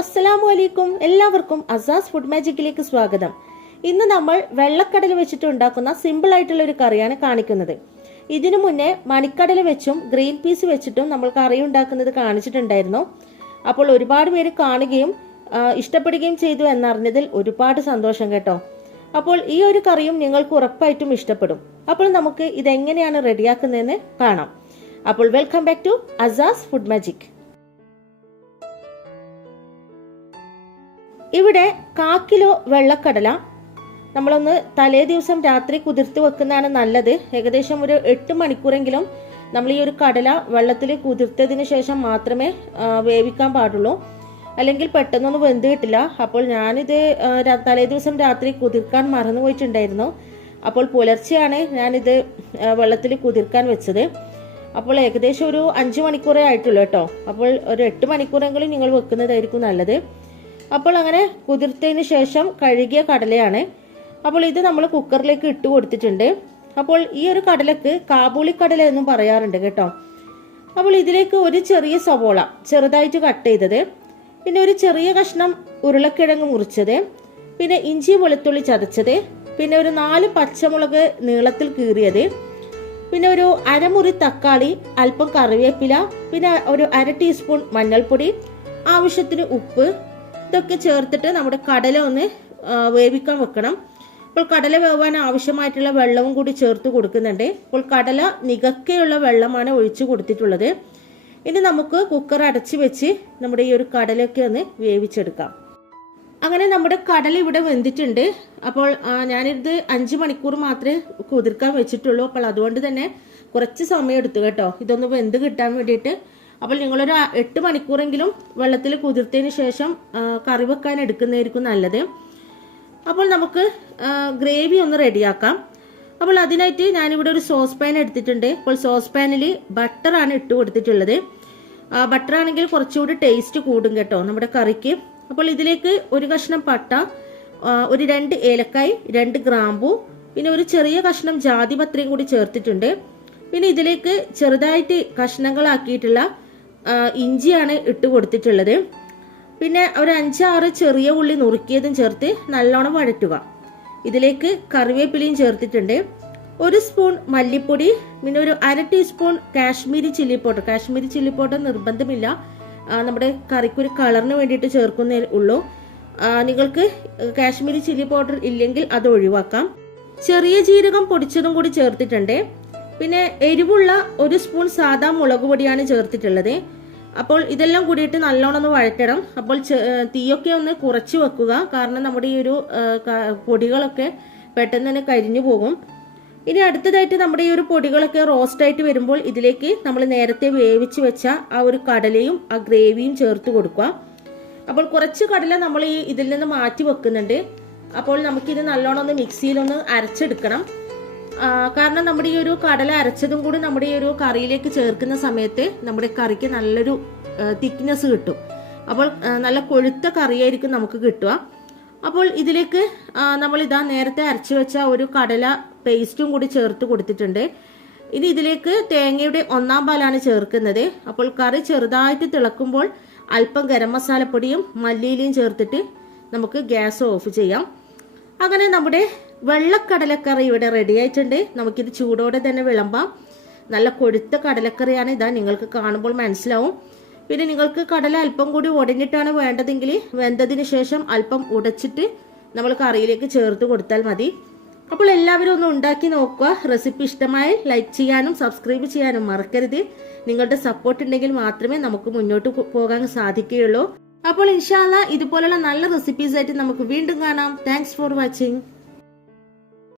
അസ്സലാമു അലൈക്കും. എല്ലാവർക്കും അസാസ് ഫുഡ് മാജിക്കിലേക്ക് സ്വാഗതം. ഇന്ന് നമ്മൾ വെള്ളക്കടല വെച്ചിട്ട് ഉണ്ടാക്കുന്ന സിമ്പിൾ ആയിട്ടുള്ള ഒരു കറിയാണ് കാണിക്കുന്നത്. ഇതിനു മുന്നേ മണിക്കടല വെച്ചും ഗ്രീൻ പീസ് വെച്ചിട്ടും നമ്മൾ കറി ഉണ്ടാക്കുന്നത് കാണിച്ചിട്ടുണ്ടായിരുന്നു. അപ്പോൾ ഒരുപാട് പേര് കാണുകയും ഇഷ്ടപ്പെടുകയും ചെയ്തു എന്നറിഞ്ഞതിൽ ഒരുപാട് സന്തോഷം കേട്ടോ. അപ്പോൾ ഈ ഒരു കറിയും നിങ്ങൾക്ക് ഉറപ്പായിട്ടും ഇഷ്ടപ്പെടും. അപ്പോൾ നമുക്ക് ഇതെങ്ങനെയാണ് റെഡിയാക്കുന്നതെന്ന് കാണാം. അപ്പോൾ welcome back to Asas food magic. ഇവിടെ കാക്കിലോ കിലോ വെള്ളക്കടല നമ്മളൊന്ന് തലേ ദിവസം രാത്രി കുതിർത്ത് വെക്കുന്നതാണ് നല്ലത്. ഏകദേശം ഒരു എട്ട് മണിക്കൂറെങ്കിലും നമ്മൾ ഈ ഒരു കടല വെള്ളത്തിൽ കുതിർത്തതിന് ശേഷം മാത്രമേ വേവിക്കാൻ പാടുള്ളൂ. അല്ലെങ്കിൽ പെട്ടെന്നൊന്നും വെന്ത് കിട്ടില്ല. അപ്പോൾ ഞാനിത് തലേ ദിവസം രാത്രി കുതിർക്കാൻ മറന്നു പോയിട്ടുണ്ടായിരുന്നു. അപ്പോൾ പുലർച്ചെയാണ് ഞാനിത് വെള്ളത്തിൽ കുതിർക്കാൻ വെച്ചത്. അപ്പോൾ ഏകദേശം ഒരു അഞ്ച് മണിക്കൂറേ ആയിട്ടുള്ളൂ കേട്ടോ. അപ്പോൾ ഒരു എട്ട് മണിക്കൂറെങ്കിലും നിങ്ങൾ വെക്കുന്നതായിരിക്കും നല്ലത്. അപ്പോൾ അങ്ങനെ കുതിർത്തതിന് ശേഷം കഴുകിയ കടലയാണ്. അപ്പോൾ ഇത് നമ്മൾ കുക്കറിലേക്ക് ഇട്ട് കൊടുത്തിട്ടുണ്ട്. അപ്പോൾ ഈ ഒരു കടലക്ക് കാബൂളി കടല എന്നും പറയാറുണ്ട് കേട്ടോ. അപ്പോൾ ഇതിലേക്ക് ഒരു ചെറിയ സവോള ചെറുതായിട്ട് കട്ട് ചെയ്തത്. പിന്നെ ഒരു ചെറിയ കഷ്ണം ഉരുളക്കിഴങ്ങ് മുറിച്ചത്. പിന്നെ ഇഞ്ചി വെളുത്തുള്ളി ചതച്ചത്. പിന്നെ ഒരു നാല് പച്ചമുളക് നീളത്തിൽ കീറിയത്. പിന്നെ ഒരു അരമുറി തക്കാളി അല്പം കറിവേപ്പില പിന്നെ ഒരു അര ടീസ്പൂൺ മഞ്ഞൾപ്പൊടി ആവശ്യത്തിന് ഉപ്പ് ഇതൊക്കെ ചേർത്തിട്ട് നമ്മുടെ കടല ഒന്ന് വേവിക്കാൻ വെക്കണം. അപ്പോൾ കടല വേവാൻ ആവശ്യമായിട്ടുള്ള വെള്ളവും കൂടി ചേർത്ത് കൊടുക്കുന്നുണ്ട്. അപ്പോൾ കടല നികക്കെയുള്ള വെള്ളമാണ് ഒഴിച്ചു കൊടുത്തിട്ടുള്ളത്. ഇനി നമുക്ക് കുക്കർ അടച്ചു വെച്ച് നമ്മുടെ ഈ ഒരു കടലൊക്കെ ഒന്ന് വേവിച്ചെടുക്കാം. അങ്ങനെ നമ്മുടെ കടൽ ഇവിടെ വെന്തിട്ടുണ്ട്. അപ്പോൾ ഞാനിത് അഞ്ച് മണിക്കൂർ മാത്രമേ കുതിർക്കാൻ വെച്ചിട്ടുള്ളൂ. അപ്പോൾ അതുകൊണ്ട് തന്നെ കുറച്ച് സമയം എടുത്തു കേട്ടോ. ഇതൊന്ന് വെന്ത് കിട്ടാൻ വേണ്ടിയിട്ട് അപ്പോൾ നിങ്ങളൊരു എട്ട് മണിക്കൂറെങ്കിലും വെള്ളത്തിൽ കുതിർത്തതിന് ശേഷം കറി വെക്കാൻ എടുക്കുന്നതായിരിക്കും നല്ലത്. അപ്പോൾ നമുക്ക് ഗ്രേവി ഒന്ന് റെഡിയാക്കാം. അപ്പോൾ അതിനായിട്ട് ഞാനിവിടെ ഒരു സോസ് പാൻ എടുത്തിട്ടുണ്ട്. അപ്പോൾ സോസ് പാനിൽ ബട്ടറാണ് ഇട്ട് കൊടുത്തിട്ടുള്ളത്. ബട്ടർ ആണെങ്കിൽ കുറച്ചുകൂടി ടേസ്റ്റ് കൂടും കേട്ടോ നമ്മുടെ കറിക്ക്. അപ്പോൾ ഇതിലേക്ക് ഒരു കഷ്ണം പട്ട ഒരു രണ്ട് ഏലക്കായ് രണ്ട് ഗ്രാമ്പു പിന്നെ ഒരു ചെറിയ കഷ്ണം ജാതിപത്രയും കൂടി ചേർത്തിട്ടുണ്ട്. പിന്നെ ഇതിലേക്ക് ചെറുതായിട്ട് കഷ്ണങ്ങളാക്കിയിട്ടുള്ള ഇഞ്ചിയാണ് ഇട്ട് കൊടുത്തിട്ടുള്ളത്. പിന്നെ ഒരു അഞ്ചാറ് ചെറിയ ഉള്ളി നുറുക്കിയതും ചേർത്ത് നല്ലോണം വഴറ്റുക. ഇതിലേക്ക് കറിവേപ്പിലയും ചേർത്തിട്ടുണ്ട്. ഒരു സ്പൂൺ മല്ലിപ്പൊടി പിന്നെ ഒരു അര teaspoon Kashmiri chilli powder. Kashmiri chilli powder നിർബന്ധമില്ല. നമ്മുടെ കറിക്കൊരു കളറിന് വേണ്ടിയിട്ട് ചേർക്കുന്നേ ഉള്ളൂ. നിങ്ങൾക്ക് കാശ്മീരി ചില്ലി പൗഡർ ഇല്ലെങ്കിൽ അത് ഒഴിവാക്കാം. ചെറിയ ജീരകം പൊടിച്ചതും കൂടി ചേർത്തിട്ടുണ്ട്. പിന്നെ എരിവുള്ള ഒരു സ്പൂൺ സാധാ മുളക് പൊടിയാണ് ചേർത്തിട്ടുള്ളത്. അപ്പോൾ ഇതെല്ലാം കൂടിയിട്ട് നല്ലോണം ഒന്ന് വഴറ്റണം. അപ്പോൾ തീയൊക്കെ ഒന്ന് കുറച്ച് വെക്കുക. കാരണം നമ്മുടെ ഈ ഒരു പൊടികളൊക്കെ പെട്ടെന്ന് തന്നെ കരിഞ്ഞു പോകും. ഇനി അടുത്തതായിട്ട് നമ്മുടെ ഈ ഒരു പൊടികളൊക്കെ റോസ്റ്റ് ആയിട്ട് വരുമ്പോൾ ഇതിലേക്ക് നമ്മൾ നേരത്തെ വേവിച്ച് വെച്ച ആ ഒരു കടലയും ആ ഗ്രേവിയും ചേർത്ത് കൊടുക്കുക. അപ്പോൾ കുറച്ച് കടല നമ്മൾ ഈ ഇതിൽ നിന്ന് മാറ്റി വെക്കുന്നുണ്ട്. അപ്പോൾ നമുക്കിത് നല്ലോണം ഒന്ന് മിക്സിയിലൊന്ന് അരച്ചെടുക്കണം. കാരണം നമ്മുടെ ഈ ഒരു കടല അരച്ചതും കൂടി നമ്മുടെ ഈ ഒരു കറിയിലേക്ക് ചേർക്കുന്ന സമയത്ത് നമ്മുടെ കറിക്ക് നല്ലൊരു തിക്നെസ് കിട്ടും. അപ്പോൾ നല്ല കൊഴുത്ത കറിയായിരിക്കും നമുക്ക് കിട്ടുക. അപ്പോൾ ഇതിലേക്ക് നമ്മൾ ഇതാ നേരത്തെ അരച്ചു വെച്ച ഒരു കടല പേസ്റ്റും കൂടി ചേർത്ത് കൊടുത്തിട്ടുണ്ട്. ഇനി ഇതിലേക്ക് തേങ്ങയുടെ ഒന്നാം പാലാണ് ചേർക്കുന്നത്. അപ്പോൾ കറി ചെറുതായിട്ട് തിളക്കുമ്പോൾ അല്പം ഗരം മസാലപ്പൊടിയും മല്ലിയിലയും ചേർത്തിട്ട് നമുക്ക് ഗ്യാസ് ഓഫ് ചെയ്യാം. അങ്ങനെ നമ്മുടെ വെള്ളക്കടലക്കറി ഇവിടെ റെഡി ആയിട്ടുണ്ട്. നമുക്കിത് ചൂടോടെ തന്നെ വിളമ്പാം. നല്ല കൊഴുത്ത കടലക്കറിയാണ് ഇതാ നിങ്ങൾക്ക് കാണുമ്പോൾ മനസ്സിലാവും. പിന്നെ നിങ്ങൾക്ക് കടല അല്പം കൂടി ഉടഞ്ഞിട്ടാണ് വേണ്ടതെങ്കിൽ വെന്തതിന് ശേഷം അല്പം ഉടച്ചിട്ട് നമ്മൾ കറിയിലേക്ക് ചേർത്ത് കൊടുത്താൽ മതി. അപ്പോൾ എല്ലാവരും ഒന്ന് ഉണ്ടാക്കി നോക്കുക. റെസിപ്പി ഇഷ്ടമായി ലൈക്ക് ചെയ്യാനും സബ്സ്ക്രൈബ് ചെയ്യാനും മറക്കരുത്. നിങ്ങളുടെ സപ്പോർട്ട് ഉണ്ടെങ്കിൽ മാത്രമേ നമുക്ക് മുന്നോട്ട് പോകാൻ സാധിക്കുകയുള്ളൂ. അപ്പോൾ ഇൻഷാല്ല ഇതുപോലുള്ള നല്ല റെസിപ്പീസ് ആയിട്ട് നമുക്ക് വീണ്ടും കാണാം. Thanks for watching